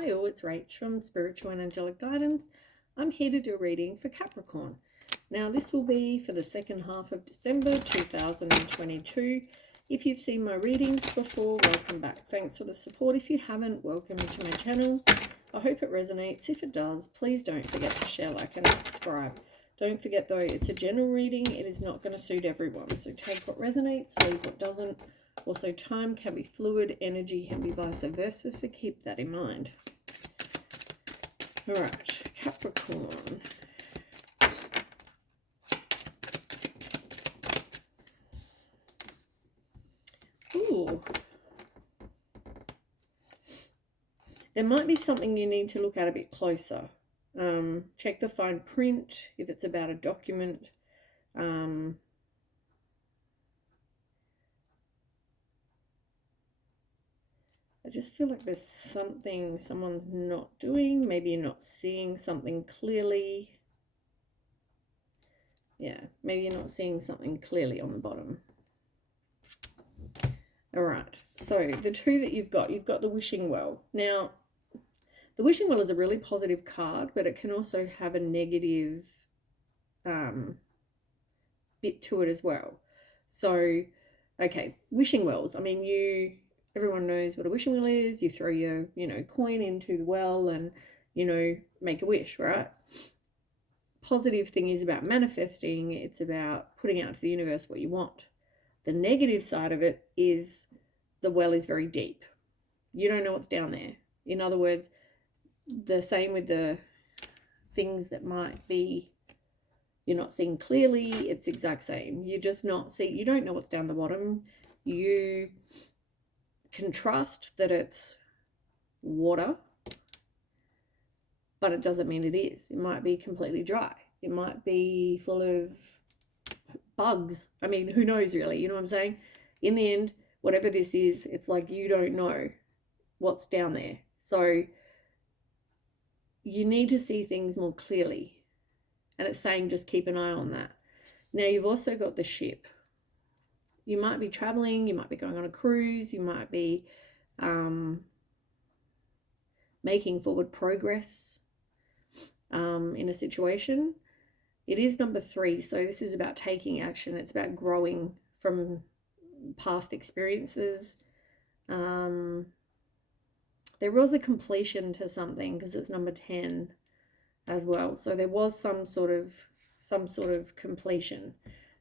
Hi all, it's Rach from Spiritual and Angelic Guidance. I'm here to do a reading for Capricorn. Now this will be for the second half of December 2022. If you've seen my readings before, welcome back. Thanks for the support. If you haven't, welcome to my channel. I hope it resonates. If it does, please don't forget to share, like and subscribe. Don't forget though, it's a general reading. It is not going to suit everyone. So take what resonates, leave what doesn't. Also, time can be fluid, energy can be vice versa, so keep that in mind. All right, Capricorn. Ooh. There might be something you need to look at a bit closer. Check the fine print if it's about a document. I just feel like there's something someone's not doing. Maybe you're not seeing something clearly. Yeah, maybe you're not seeing something clearly on the bottom. All right, so the two that you've got the wishing well. Now, the wishing well is a really positive card, but it can also have a negative bit to it as well. So, okay, wishing wells. I mean, everyone knows what a wishing well is. You throw your, coin into the well and, make a wish, right? Positive thing is about manifesting. It's about putting out to the universe what you want. The negative side of it is the well is very deep. You don't know what's down there. In other words, the same with the things that might be you're not seeing clearly, it's exact same. You don't know what's down the bottom. You can trust that it's water, but it doesn't mean it is. It might be completely dry. It might be full of bugs. I mean, who knows really? You know what I'm saying? In the end, whatever this is, it's like you don't know what's down there. So you need to see things more clearly. And it's saying just keep an eye on that. Now, you've also got the ship. You might be traveling, you might be going on a cruise, you might be making forward progress in a situation. It is number 3, so this is about taking action. It's about growing from past experiences. There was a completion to something because it's number 10 as well. So there was some sort of completion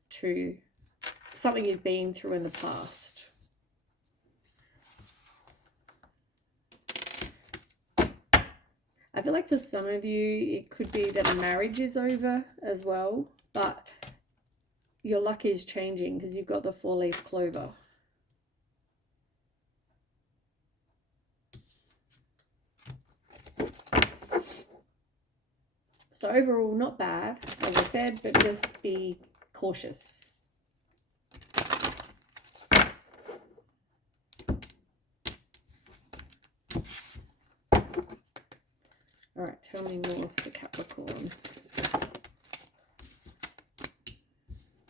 to something you've been through in the past. I feel like for some of you, it could be that a marriage is over as well, but your luck is changing because you've got the 4-leaf clover. So overall, not bad, as I said, but just be cautious. All right, tell me more for Capricorn.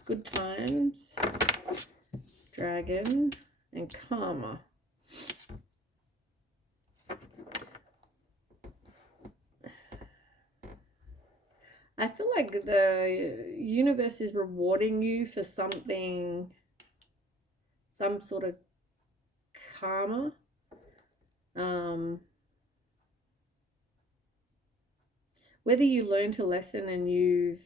Good times, dragon, and karma. I feel like the universe is rewarding you for something, some sort of karma. Whether you learned a lesson and you've,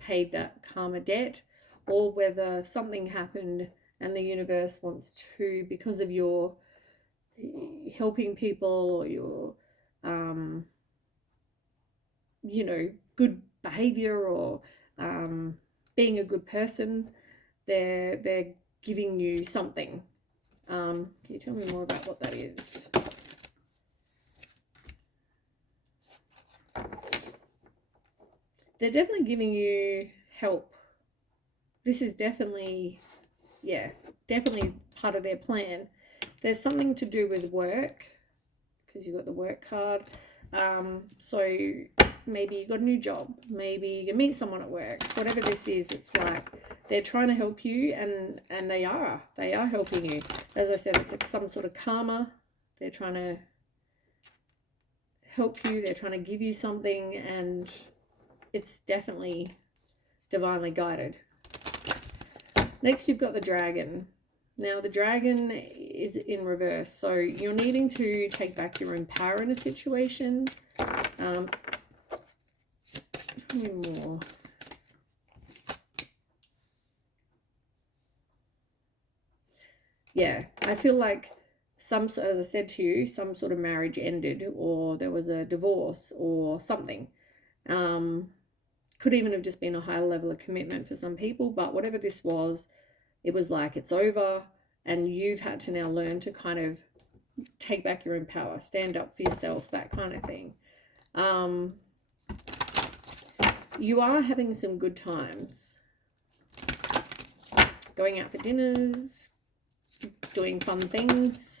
paid that karma debt, or whether something happened and the universe wants to, because of your helping people or your, good behavior or being a good person, they're giving you something. Can you tell me more about what that is? They're definitely giving you help. This is definitely, definitely part of their plan. There's something to do with work, because you've got the work card. So maybe you got a new job. Maybe you meet someone at work. Whatever this is, it's like they're trying to help you, and they are helping you. As I said, it's like some sort of karma They're trying to help you. They're trying to give you something, and it's definitely divinely guided. Next, you've got the dragon. Now, the dragon is in reverse, so you're needing to take back your own power in a situation. Tell me more. Yeah, I feel like as I said to you, some sort of marriage ended, or there was a divorce or something. Could even have just been a higher level of commitment for some people, but whatever this was, it was like it's over, and you've had to now learn to kind of take back your own power, stand up for yourself, that kind of thing. You are having some good times, going out for dinners, doing fun things.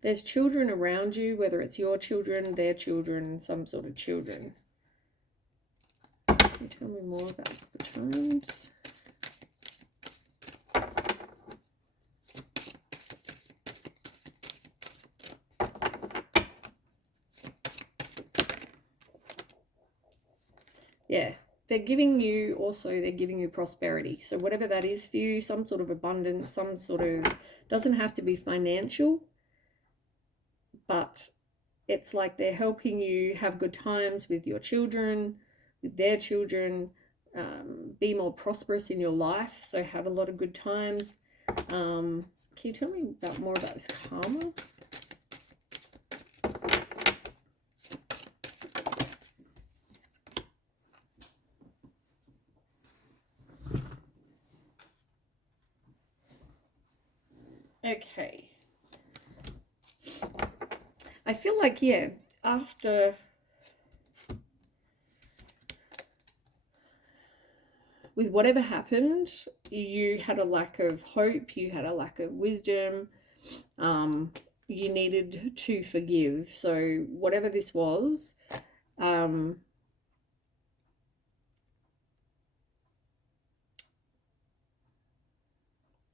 There's children around you, whether it's your children, their children, some sort of children. Can you tell me more about the times? Yeah, they're giving you prosperity. So whatever that is for you, some sort of abundance, some sort of, doesn't have to be financial, but it's like they're helping you have good times with your children, with their children, be more prosperous in your life. So have a lot of good times. Can you tell me more about this karma? Okay. I feel like, yeah, after with whatever happened, you had a lack of hope, you had a lack of wisdom, you needed to forgive. So whatever this was,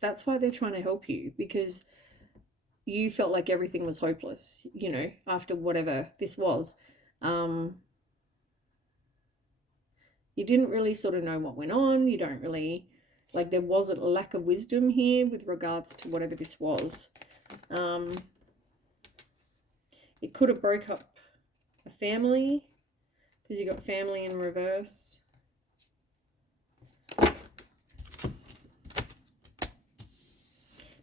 that's why they're trying to help you, because you felt like everything was hopeless, you know, after whatever this was. You didn't really sort of know what went on. You don't really, like, there wasn't a lack of wisdom here with regards to whatever this was. It could have broke up a family, because you got family in reverse.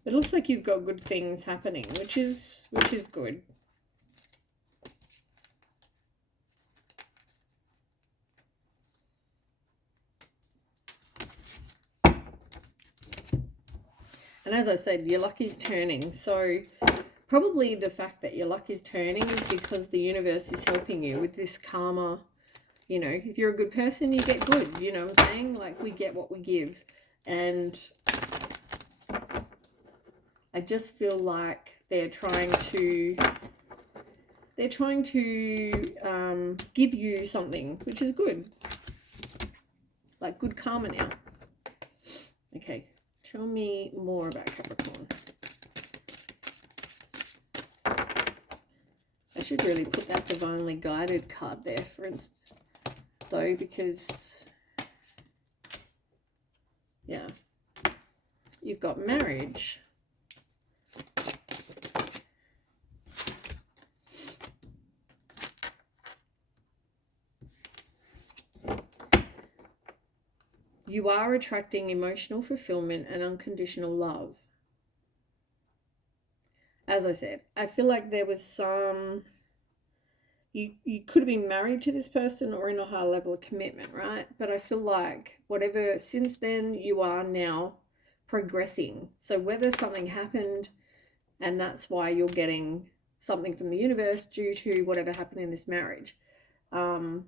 It looks like you've got good things happening, which is good. And as I said, your luck is turning. So probably the fact that your luck is turning is because the universe is helping you with this karma. You know, if you're a good person, you get good. You know what I'm saying? Like, we get what we give. And I just feel like they're trying to give you something, which is good. Like good karma now. Okay, tell me more about Capricorn. I should really put that divinely guided card there, for instance, though, because, yeah, you've got marriage. You are attracting emotional fulfillment and unconditional love. As I said, I feel like there was some, you could have been married to this person or in a high level of commitment, right? But I feel like whatever, since then, you are now progressing. So whether something happened and that's why you're getting something from the universe due to whatever happened in this marriage, the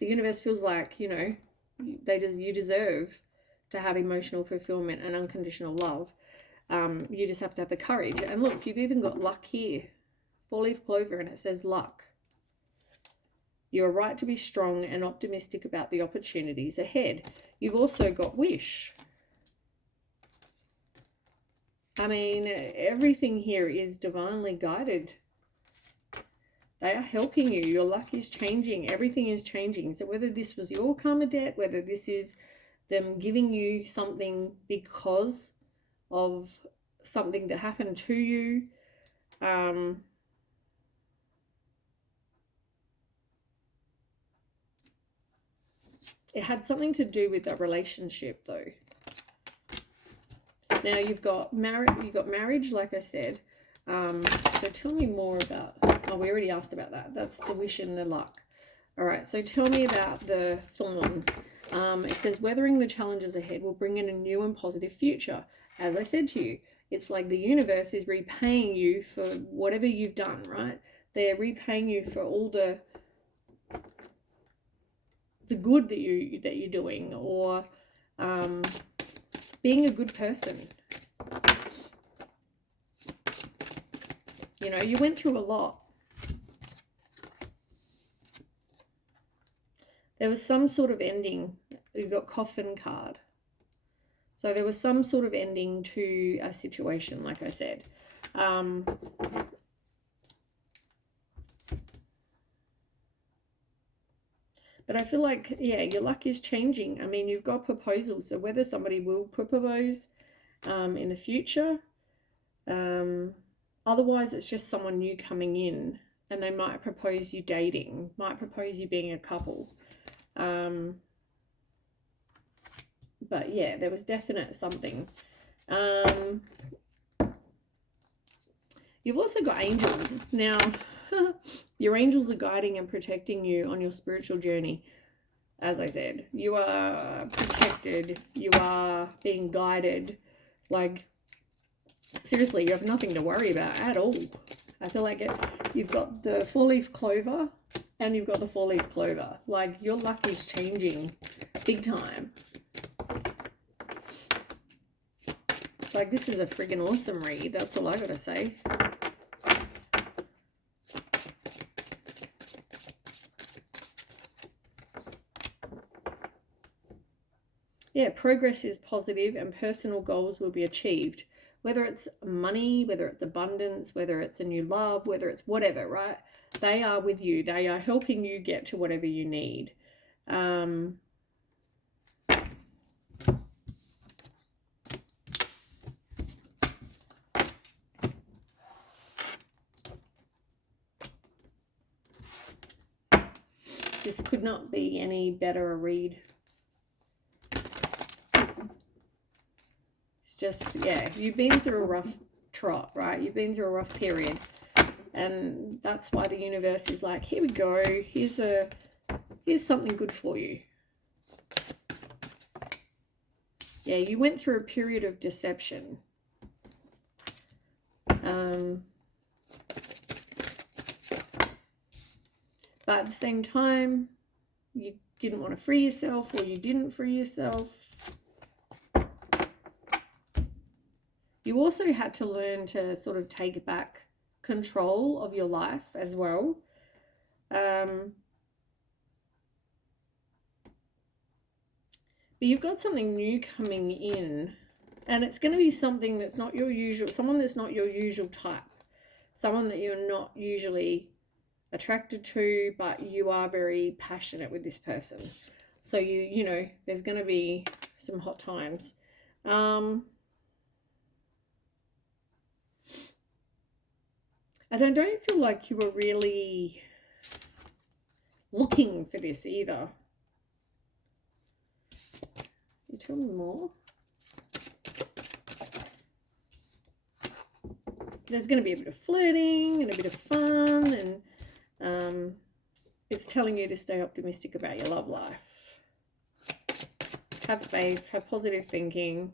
universe feels like, you know, you deserve to have emotional fulfillment and unconditional love. You just have to have the courage. And look, you've even got luck here, 4-leaf clover, and it says luck. You are right to be strong and optimistic about the opportunities ahead. You've also got wish. I mean, everything here is divinely guided. They are helping you. Your luck is changing. Everything is changing. So whether this was your karma debt, whether this is them giving you something because of something that happened to you, it had something to do with that relationship though. Now you've got marriage, like I said. So tell me more about, oh, we already asked about that. That's the wish and the luck. All right, so tell me about the thorns. It says, weathering the challenges ahead will bring in a new and positive future. As I said to you, it's like the universe is repaying you for whatever you've done, right? They're repaying you for all the good that you're doing, or being a good person. You know, you went through a lot. There was some sort of ending. You've got coffin card. So there was some sort of ending to a situation, like I said. But I feel like, yeah, your luck is changing. I mean, you've got proposals. So whether somebody will propose in the future, otherwise it's just someone new coming in, and they might propose you dating, might propose you being a couple. But yeah, there was definite something. You've also got angels. Now, your angels are guiding and protecting you on your spiritual journey. As I said, you are protected. You are being guided. Like, seriously, you have nothing to worry about at all. I feel like you've got the four-leaf clover and you've got the four-leaf clover. Like, your luck is changing big time. Like, this is a friggin' awesome read. That's all I gotta say. Yeah, progress is positive and personal goals will be achieved. Whether it's money, whether it's abundance, whether it's a new love, whether it's whatever, right? They are with you. They are helping you get to whatever you need. This could not be any better a read. It's just, yeah, you've been through a rough trot, right? You've been through a rough period. And that's why the universe is like, here we go. Here's something good for you. Yeah, you went through a period of deception. But at the same time, you didn't want to free yourself, or you didn't free yourself. You also had to learn to sort of take back control of your life as well. But you've got something new coming in, and it's going to be something that's not your usual, someone that's not your usual type, someone that you're not usually attracted to, but you are very passionate with this person. So you know, there's going to be some hot times. And I don't feel like you were really looking for this either. You tell me more. There's going to be a bit of flirting and a bit of fun, and it's telling you to stay optimistic about your love life. Have faith, have positive thinking.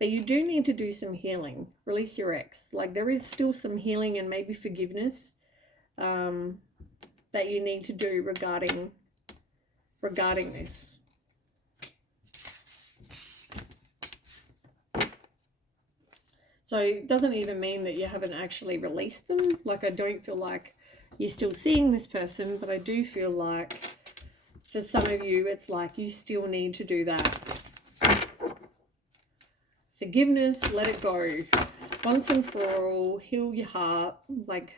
But you do need to do some healing. Release your ex. Like, there is still some healing and maybe forgiveness that you need to do regarding this. So it doesn't even mean that you haven't actually released them. Like, I don't feel like you're still seeing this person, but I do feel like for some of you, it's like you still need to do that forgiveness, let it go. Once and for all, heal your heart, like,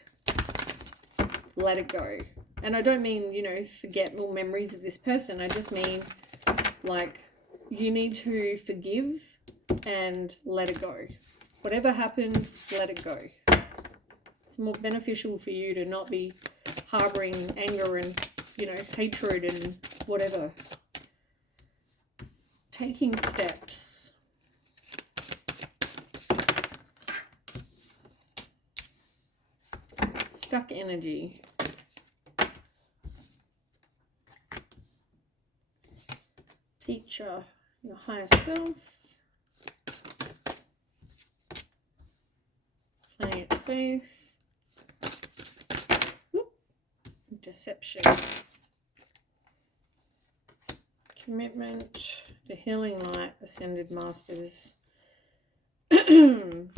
let it go. And I don't mean, you know, forget all memories of this person. I just mean, like, you need to forgive and let it go. Whatever happened, let it go. It's more beneficial for you to not be harboring anger and, you know, hatred and whatever. Taking steps. Stuck energy. Teacher, your higher self. Playing it safe. Whoop. Deception. Commitment. The healing light. Ascended masters. New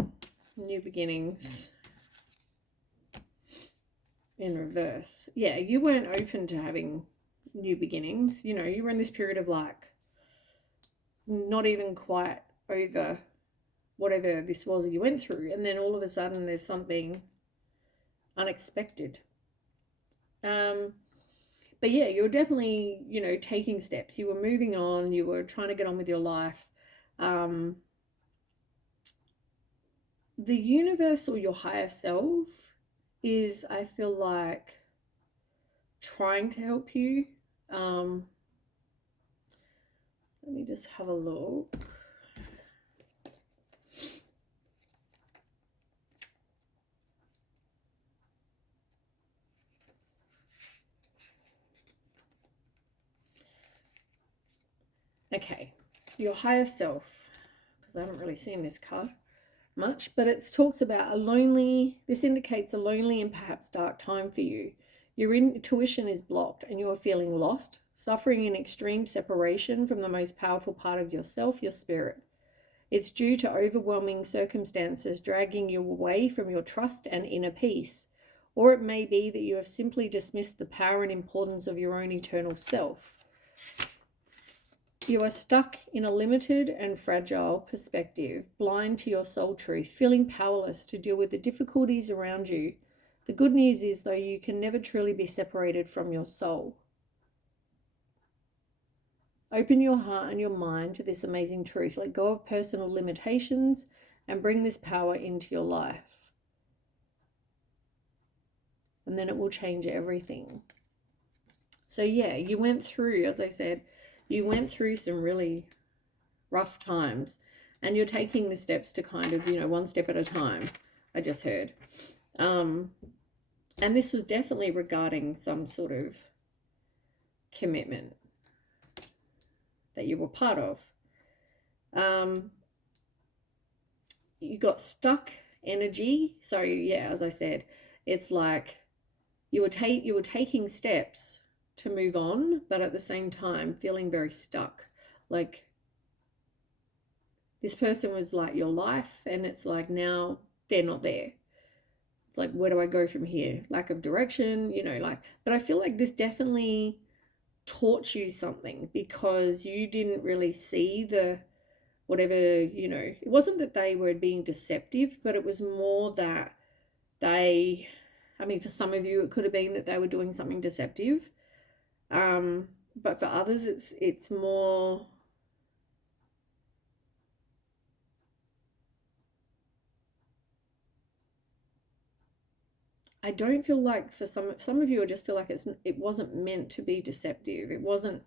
beginnings. In reverse. Yeah, you weren't open to having new beginnings. You know, you were in this period of like not even quite over whatever this was you went through, and then all of a sudden there's something unexpected. But yeah, you're definitely, you know, taking steps. You were moving on, you were trying to get on with your life. The universe or your higher self is, I feel like, trying to help you. Let me just have a look. Okay, your higher self, because I haven't really seen this card much, but it talks about this indicates a lonely and perhaps dark time for you. Your intuition is blocked and you are feeling lost, suffering in extreme separation from the most powerful part of yourself, your spirit. It's due to overwhelming circumstances dragging you away from your trust and inner peace. Or it may be that you have simply dismissed the power and importance of your own eternal self. You are stuck in a limited and fragile perspective, blind to your soul truth, feeling powerless to deal with the difficulties around you. The good news is, though, you can never truly be separated from your soul. Open your heart and your mind to this amazing truth. Let go of personal limitations and bring this power into your life. And then it will change everything. So yeah, you went through, as I said, you went through some really rough times, and you're taking the steps to kind of, you know, one step at a time, I just heard. And this was definitely regarding some sort of commitment that you were part of. You got stuck energy. So yeah, as I said, it's like you were taking steps to move on, but at the same time feeling very stuck. Like this person was like your life, and it's like now they're not there. It's like, where do I go from here? Lack of direction, you know, like, but I feel like this definitely taught you something, because you didn't really see the whatever, you know, it wasn't that they were being deceptive, but it was more that they, I mean, for some of you, it could have been that they were doing something deceptive. But for others, it's more, I don't feel like for some of you, I just feel like it wasn't meant to be deceptive. It wasn't,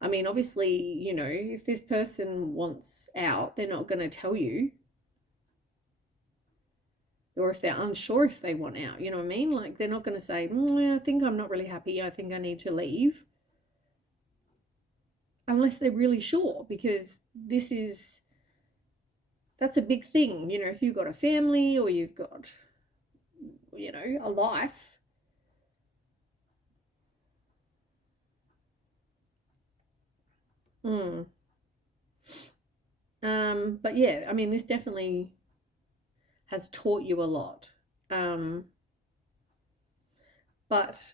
I mean, obviously, you know, if this person wants out, they're not going to tell you. Or if they're unsure if they want out, you know what I mean? Like, they're not going to say, I think I'm not really happy, I think I need to leave. Unless they're really sure, because that's a big thing. You know, if you've got a family or you've got, you know, a life. But yeah, I mean, this definitely has taught you a lot. but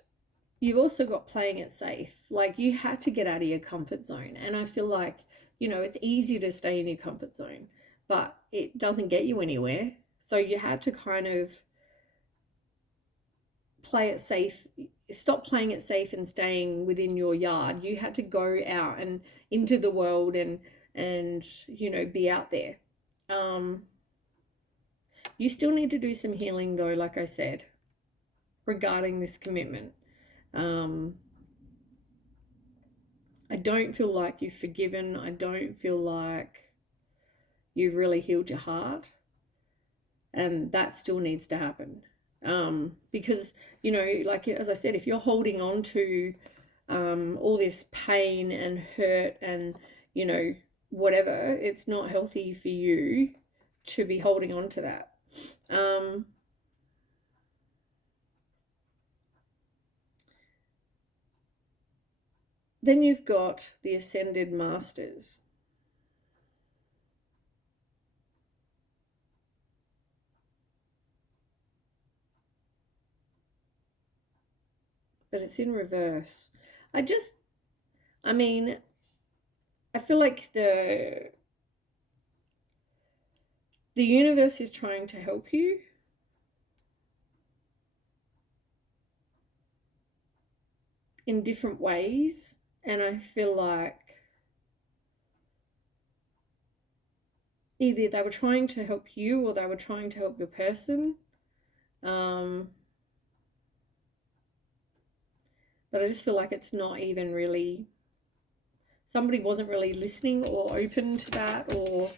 you've also got playing it safe. Like, you had to get out of your comfort zone. And I feel like, it's easy to stay in your comfort zone, but it doesn't get you anywhere. So you had to kind of play it safe, stop playing it safe and staying within your yard. You had to go out and into the world and be out there. You still need to do some healing though, like I said, regarding this commitment. I don't feel like you've forgiven. I don't feel like you've really healed your heart, and that still needs to happen. Because like as I said, if you're holding on to all this pain and hurt and whatever, it's not healthy for you to be holding on to that. Then you've got the Ascended Masters. But it's in reverse. I feel like the universe is trying to help you. In different ways. And I feel like either they were trying to help you or they were trying to help your person. But I just feel like it's not even really, somebody wasn't really listening or open to that, or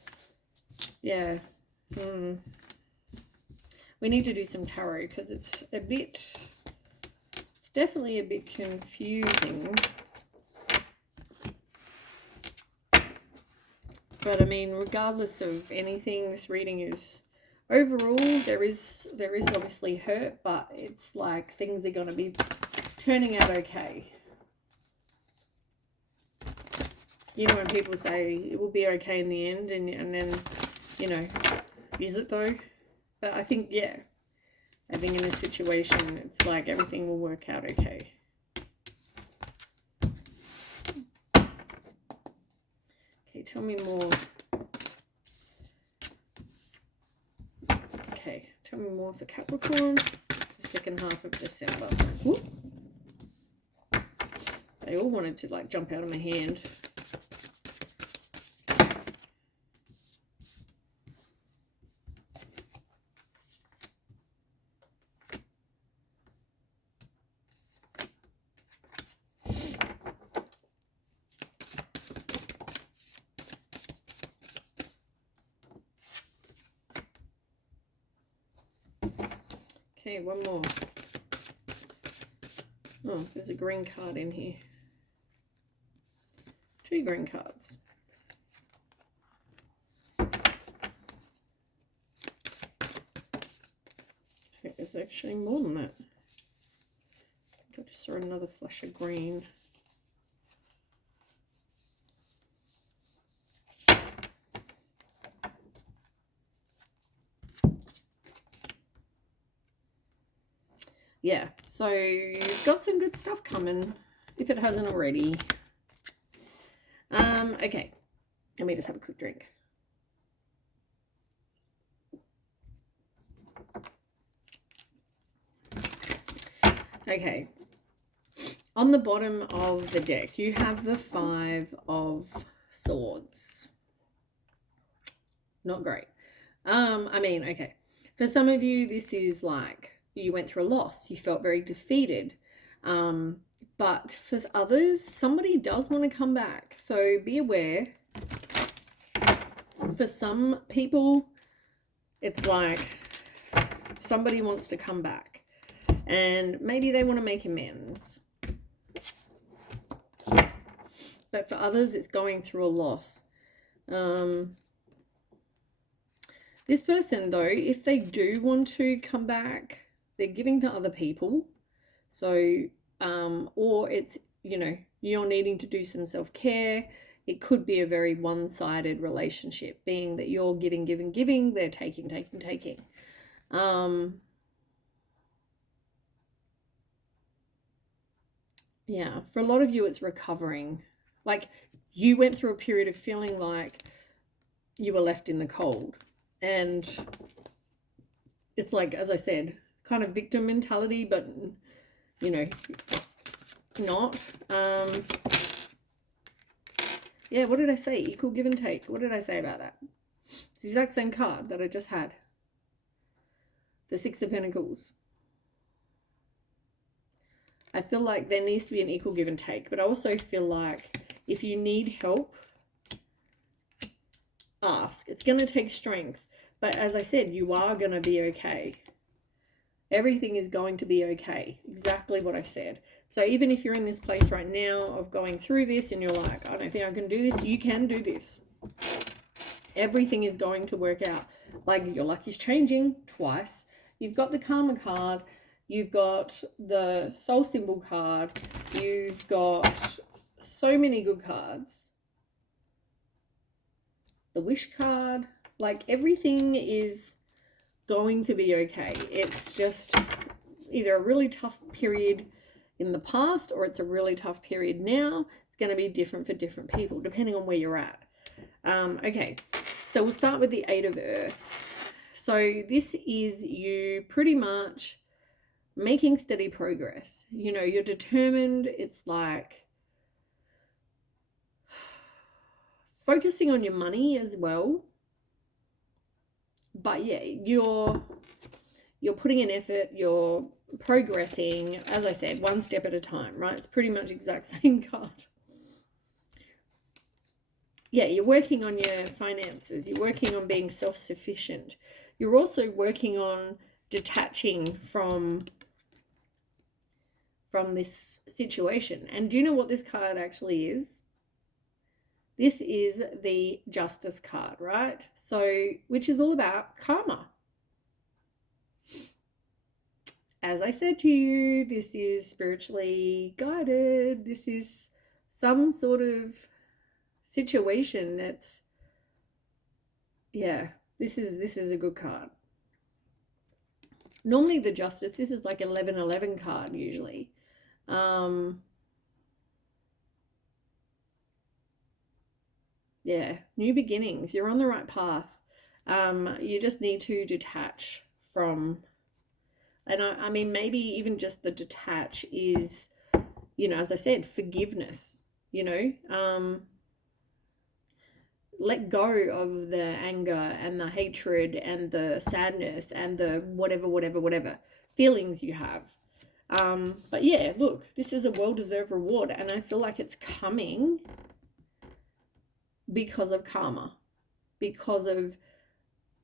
yeah. We need to do some tarot because it's definitely a bit confusing. But I mean, regardless of anything, this reading is overall, there is obviously hurt, but it's like things are going to be turning out okay. When people say it will be okay in the end, and then, is it though? But I think, yeah, I think in this situation, it's like everything will work out okay. Okay, tell me more. Okay, tell me more for Capricorn, the second half of December. Ooh. They all wanted to like jump out of my hand. Okay, one more. Oh, there's a green card in here. 2 green cards. I think there's actually more than that. I think I just saw another flash of green. Yeah, so you've got some good stuff coming, if it hasn't already. Okay, let me just have a quick drink. Okay, on the bottom of the deck, you have the 5 of Swords. Not great. Okay, for some of you, this is like you went through a loss. You felt very defeated. But for others, somebody does want to come back. So be aware. For some people, it's like somebody wants to come back. And maybe they want to make amends. But for others, it's going through a loss. This person, though, if they do want to come back, they're giving to other people. So, or it's, you're needing to do some self-care. It could be a very one-sided relationship, being that you're giving, they're taking. Yeah, for a lot of you, it's recovering. Like you went through a period of feeling like you were left in the cold. And it's like, as I said, kind of victim mentality, but, you know, not. Yeah, what did I say? Equal give and take. What did I say about that? It's the exact same card that I just had. The Six of Pentacles. I feel like there needs to be an equal give and take, but I also feel like if you need help, ask. It's going to take strength, but as I said, you are going to be okay. Everything is going to be okay. Exactly what I said. So even if you're in this place right now of going through this and you're like, I don't think I can do this, you can do this. Everything is going to work out. Like your luck is changing twice. You've got the Karma card. You've got the Soul Symbol card. You've got so many good cards. The Wish card. Like everything is going to be okay. It's just either a really tough period in the past or it's a really tough period now. It's going to be different for different people depending on where you're at. Okay, so we'll start with the Eight of Earth. So this is you pretty much making steady progress. You know, you're determined. It's like focusing on your money as well. But yeah, you're putting in effort, you're progressing, as I said, one step at a time, right? It's pretty much exact same card. Yeah, you're working on your finances. You're working on being self-sufficient. You're also working on detaching from this situation. And do you know what this card actually is? This is the Justice card, right? So, which is all about karma. As I said to you, this is spiritually guided. This is some sort of situation that's, yeah, this is a good card. Normally the Justice, this is like 1111 card usually. Yeah, new beginnings. You're on the right path. You just need to detach from, and I mean, maybe even just the detach is, you know, as I said, forgiveness, you know, let go of the anger and the hatred and the sadness and the whatever feelings you have. But yeah, look, this is a well-deserved reward, and I feel like it's coming because of karma, because of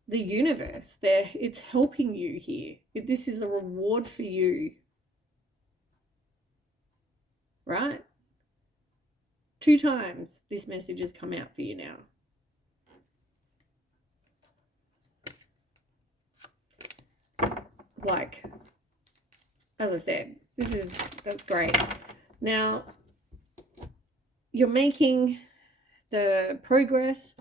the universe. It's helping you here. This is a reward for you, right? 2 times this message has come out for you now. Like, as I said, that's great. Now, you're making the progress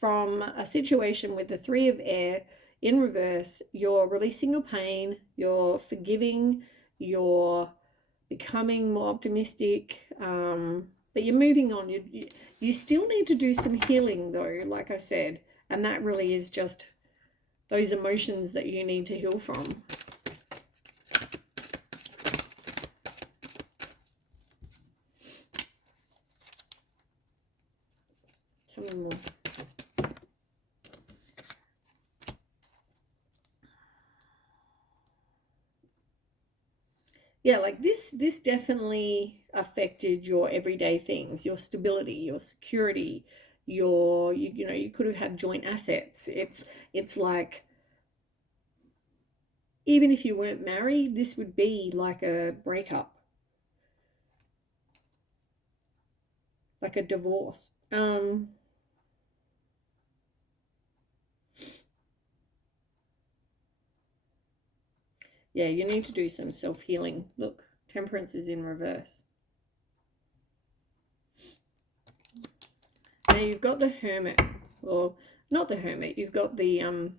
from a situation with the Three of Air in reverse. You're releasing your pain, you're forgiving, you're becoming more optimistic, but you're moving on. You still need to do some healing though, like I said, and that really is just those emotions that you need to heal from. Tell me more. Yeah, like this definitely affected your everyday things, your stability, your security, you know, you could have had joint assets. It's like, even if you weren't married, this would be like a breakup, like a divorce. Yeah, you need to do some self-healing. Look, Temperance is in reverse. Now you've got the Hermit, or not the Hermit, you've got the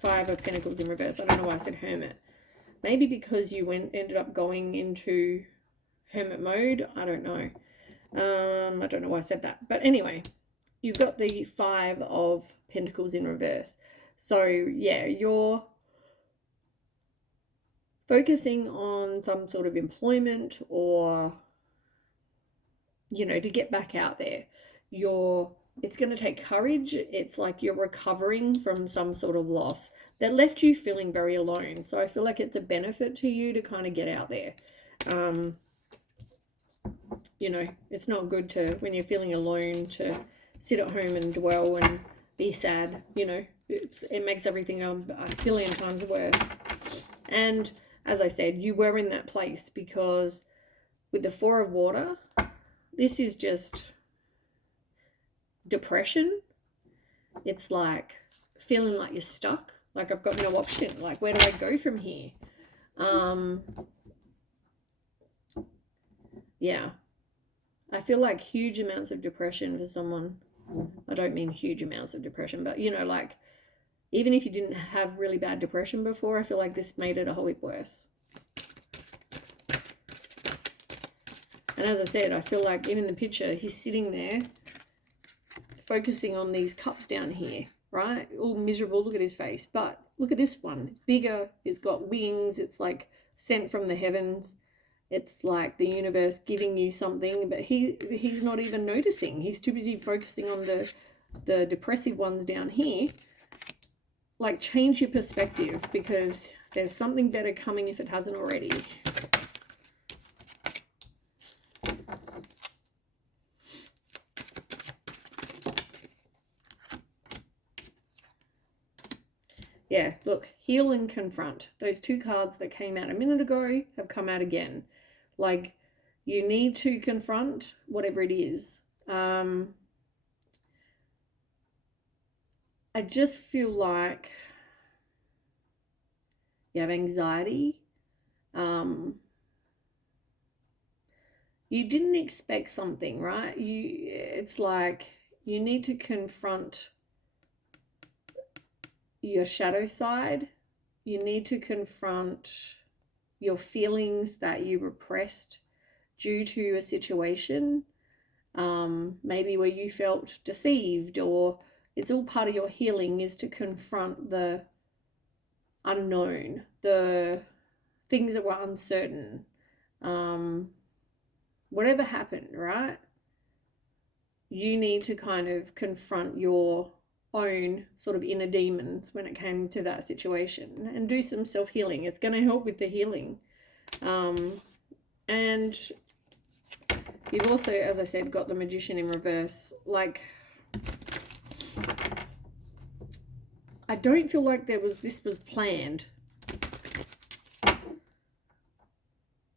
Five of Pentacles in reverse. I don't know why I said Hermit. Maybe because you ended up going into hermit mode. I don't know. I don't know why I said that. But anyway, you've got the 5 of Pentacles in reverse. So, yeah, you're focusing on some sort of employment or, you know, to get back out there. It's going to take courage. It's like you're recovering from some sort of loss that left you feeling very alone. So I feel like it's a benefit to you to kind of get out there. You know, it's not good to, when you're feeling alone, to sit at home and dwell and be sad. You know, it makes everything a billion times worse. And as I said, you were in that place because with the 4 of water, this is just depression. It's like feeling like you're stuck, like I've got no option, like where do I go from here? Yeah, I feel like huge amounts of depression for someone. I don't mean huge amounts of depression, but you know, like even if you didn't have really bad depression before, I feel like this made it a whole heap worse. And as I said, I feel like even in the picture, he's sitting there focusing on these cups down here, right? All miserable. Look at his face. But look at this one. It's bigger. It's got wings. It's like sent from the heavens. It's like the universe giving you something, but he's not even noticing. He's too busy focusing on the depressive ones down here. Like, change your perspective because there's something better coming if it hasn't already. Yeah, look, heal and confront. Those 2 cards that came out a minute ago have come out again. Like, you need to confront whatever it is. I just feel like you have anxiety. You didn't expect something, right? It's like you need to confront your shadow side. You need to confront your feelings that you repressed due to a situation, maybe where you felt deceived, or it's all part of your healing is to confront the unknown, the things that were uncertain, whatever happened, right? You need to kind of confront your own sort of inner demons when it came to that situation and do some self-healing. It's going to help with the healing. And you've also, as I said, got the Magician in reverse. Like, I don't feel like this was planned.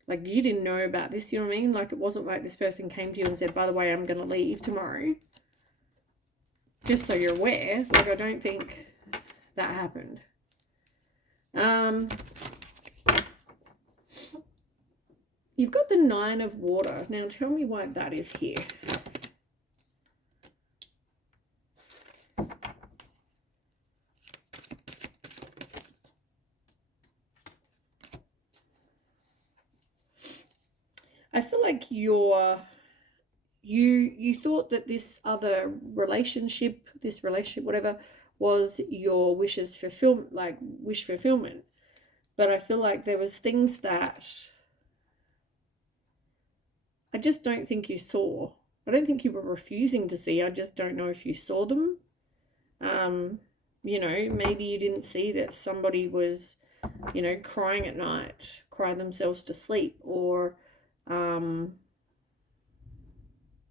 Like, you didn't know about this, you know what I mean? Like, it wasn't like this person came to you and said, by the way, I'm going to leave tomorrow. Just so you're aware. Like, I don't think that happened. You've got the 9 of water. Now, tell me why that is here. I feel like you thought that this other relationship, whatever, was your wishes fulfillment, like wish fulfillment. But I feel like there was things that I just don't think you saw. I don't think you were refusing to see. I just don't know if you saw them. You know, maybe you didn't see that somebody was, you know, crying at night, cry themselves to sleep, or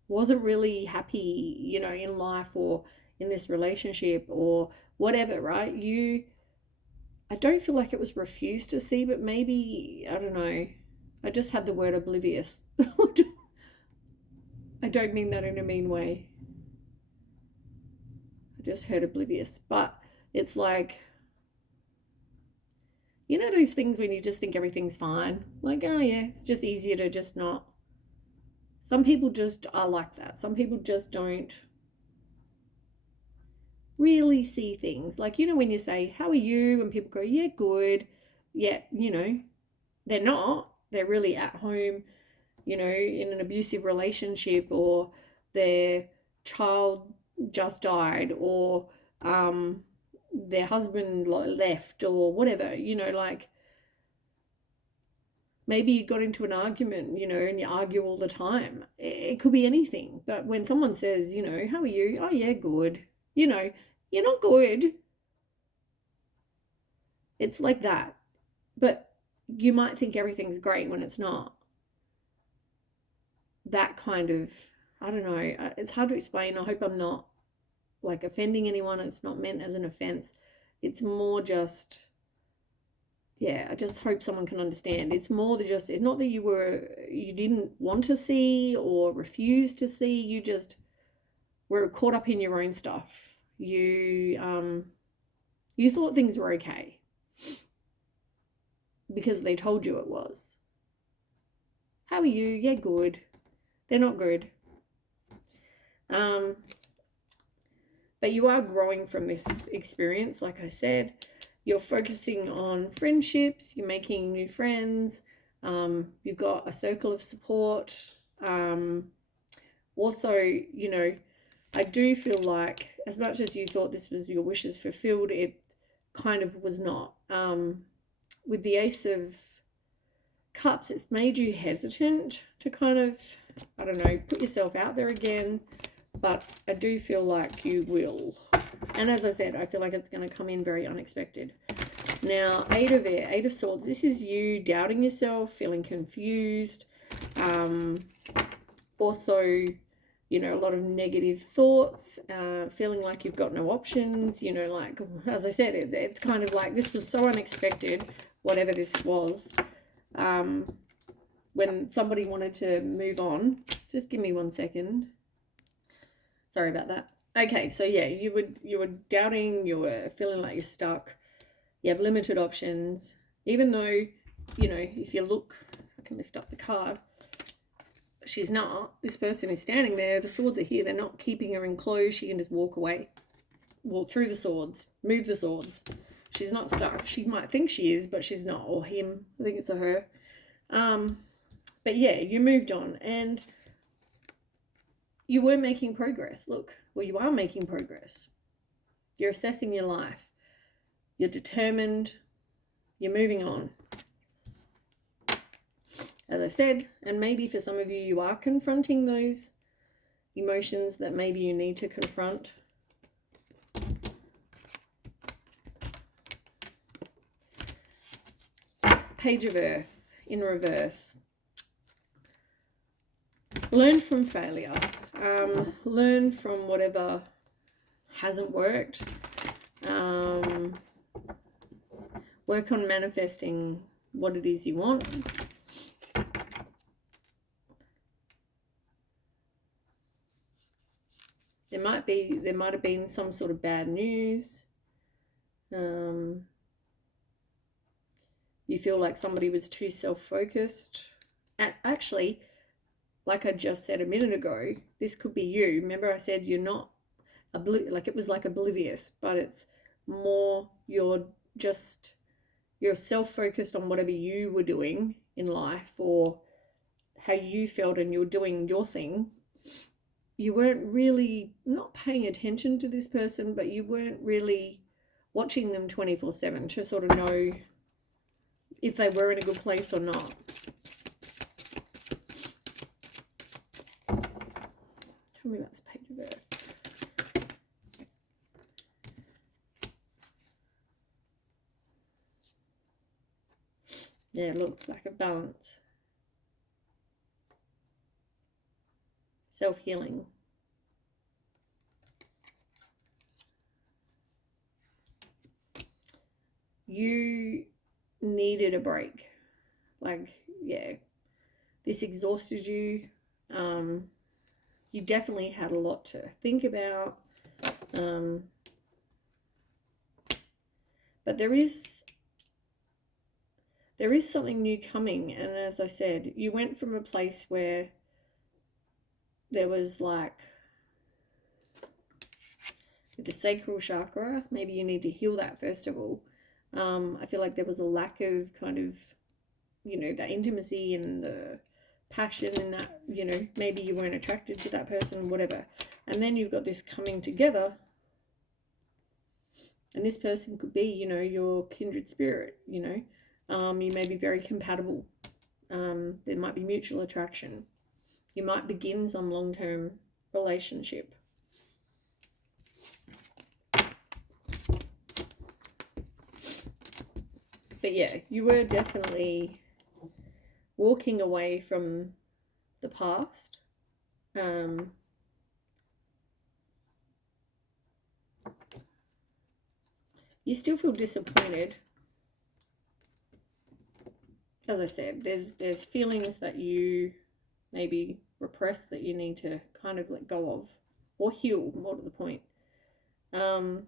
wasn't really happy, you know, in life or in this relationship or whatever, right? I don't feel like it was refused to see, but maybe, I don't know, I just had the word oblivious. I don't mean that in a mean way. I just heard oblivious. But it's like, you know those things when you just think everything's fine? Like, oh yeah, it's just easier to just not. Some people just are like that. Some people just don't really see things. Like, you know, when you say, how are you? And people go, yeah, good. Yeah, you know, they're not. They're really at home you know, in an abusive relationship, or their child just died, or their husband left, or whatever, you know, like maybe you got into an argument, you know, and you argue all the time. It could be anything. But when someone says, you know, how are you? Oh, yeah, good. You know, you're not good. It's like that. But you might think everything's great when it's not. That kind of, I don't know, it's hard to explain. I hope I'm not like offending anyone. It's not meant as an offense. It's more just, yeah, I just hope someone can understand. It's more than just, it's not that you didn't want to see or refuse to see. You just were caught up in your own stuff. You thought things were okay because they told you it was. How are you? Yeah, good. They're not good. But you are growing from this experience, like I said. You're focusing on friendships, you're making new friends, you've got a circle of support. Also, you know, I do feel like as much as you thought this was your wishes fulfilled, it kind of was not. With the Ace of Cups, it's made you hesitant to kind of, I don't know, put yourself out there again, but I do feel like you will. And as I said, I feel like it's going to come in very unexpected. Now, Eight of Swords, this is you doubting yourself, feeling confused. Also, you know, a lot of negative thoughts, feeling like you've got no options, you know, like, as I said, it's kind of like this was so unexpected, whatever this was. When somebody wanted to move on, just give me 1 second. Sorry about that. Okay, so yeah, you were doubting, you were feeling like you're stuck. You have limited options, even though, you know, if you look, I can lift up the card. She's not. This person is standing there. The swords are here. They're not keeping her enclosed. She can just walk away, walk through the swords, move the swords. She's not stuck. She might think she is, but she's not. Or him. I think it's a her. But yeah, you moved on and you were making progress. Look, well, you are making progress. You're assessing your life. You're determined. You're moving on. As I said, and maybe for some of you, you are confronting those emotions that maybe you need to confront. Page of Earth in reverse. Learn from failure. Learn from whatever hasn't worked. Work on manifesting what it is you want. There might have been some sort of bad news. You feel like somebody was too self-focused. Actually, like I just said a minute ago, this could be you. Remember I said you're not like it was like oblivious, but it's more you're self-focused on whatever you were doing in life or how you felt, and you're doing your thing. You weren't really not paying attention to this person, but you weren't really watching them 24/7 to sort of know if they were in a good place or not. Tell me about this Page of Earth. Yeah, look, lack of balance. Self-healing. You needed a break. Like, yeah, this exhausted you. You definitely had a lot to think about. But there is something new coming. And as I said, you went from a place where there was like the sacral chakra, maybe you need to heal that first of all. I feel like there was a lack of kind of, you know, the intimacy and the passion in that, you know, maybe you weren't attracted to that person, whatever. And then you've got this coming together. And this person could be, you know, your kindred spirit, you know. You may be very compatible. There might be mutual attraction. You might begin some long-term relationship. But yeah, you were definitely walking away from the past. You still feel disappointed. As I said, there's feelings that you maybe repress that you need to kind of let go of or heal, more to the point. One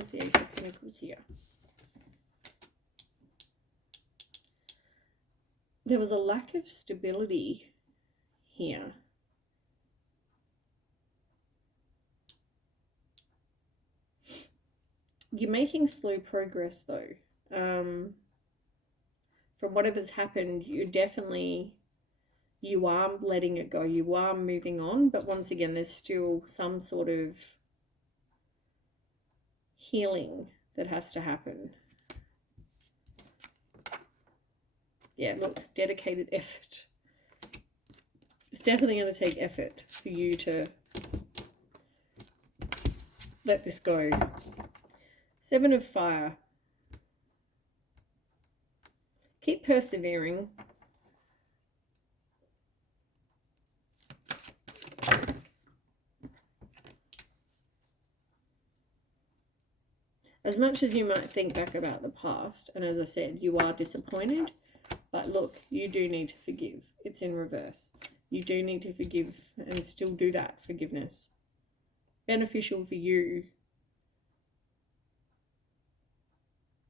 is the Ace of Pentacles here. There was a lack of stability here. You're making slow progress though. From whatever's happened, you are letting it go. You are moving on, but once again, there's still some sort of healing that has to happen. Yeah, look, dedicated effort. It's definitely going to take effort for you to let this go. Seven of Fire. Keep persevering. As much as you might think back about the past, and as I said, you are disappointed, but look, you do need to forgive. It's in reverse. You do need to forgive and still do that forgiveness. Beneficial for you.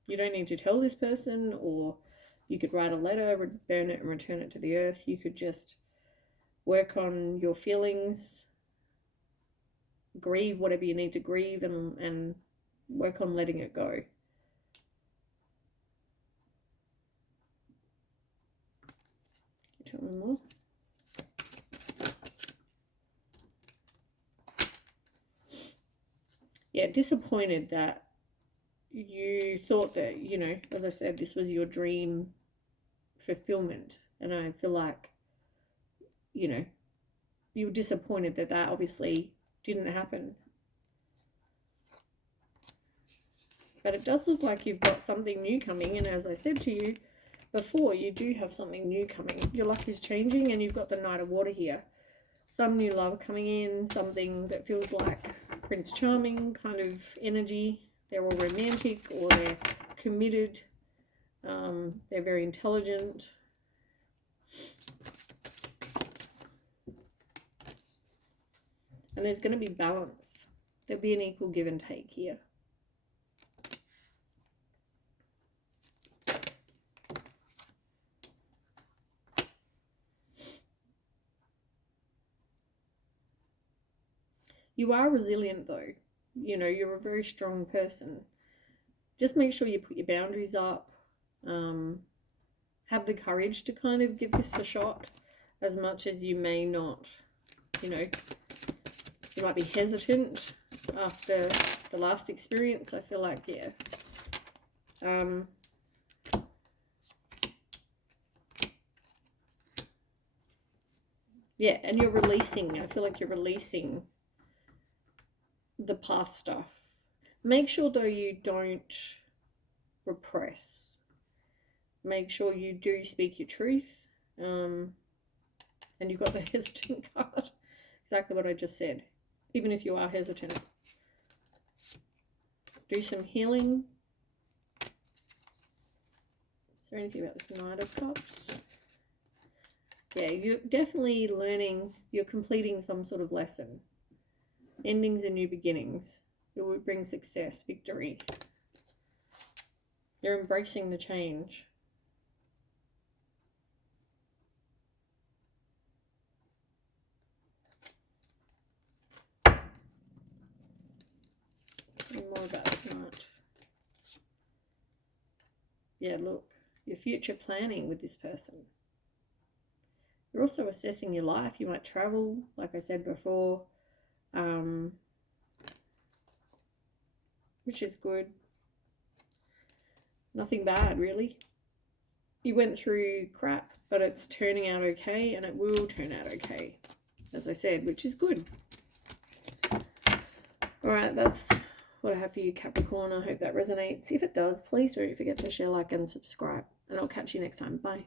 You don't need to tell this person, or you could write a letter, burn it and return it to the earth. You could just work on your feelings, grieve whatever you need to grieve, and work on letting it go. Tell me more. Yeah, disappointed that you thought that, you know, as I said, this was your dream fulfillment. And I feel like, you know, you were disappointed that that obviously didn't happen. But it does look like you've got something new coming. And as I said to you before, you do have something new coming. Your luck is changing, and you've got the Knight of Water here. Some new love coming in, something that feels like Prince Charming kind of energy. They're all romantic, or they're committed. They're very intelligent. And there's going to be balance. There'll be an equal give and take here. You are resilient though. You know, you're a very strong person. Just make sure you put your boundaries up. Have the courage to kind of give this a shot, as much as you may not, you know, you might be hesitant after the last experience. I feel like, yeah. Yeah, and you're releasing. I feel like you're releasing the past stuff. Make sure though you don't repress. Make sure you do speak your truth. And you've got the hesitant card. Exactly what I just said. Even if you are hesitant. Do some healing. Is there anything about this Knight of Cups? Yeah, you're definitely learning. You're completing some sort of lesson. Endings and new beginnings. It will bring success, victory. You're embracing the change. More about this Knight. Yeah, look, your future planning with this person. You're also assessing your life. You might travel, like I said before, which is good. Nothing bad, really. You went through crap, but it's turning out okay, and it will turn out okay, as I said, which is good. All right, that's what I have for you, Capricorn. I hope that resonates. If it does, please don't forget to share, like, and subscribe, and I'll catch you next time. Bye.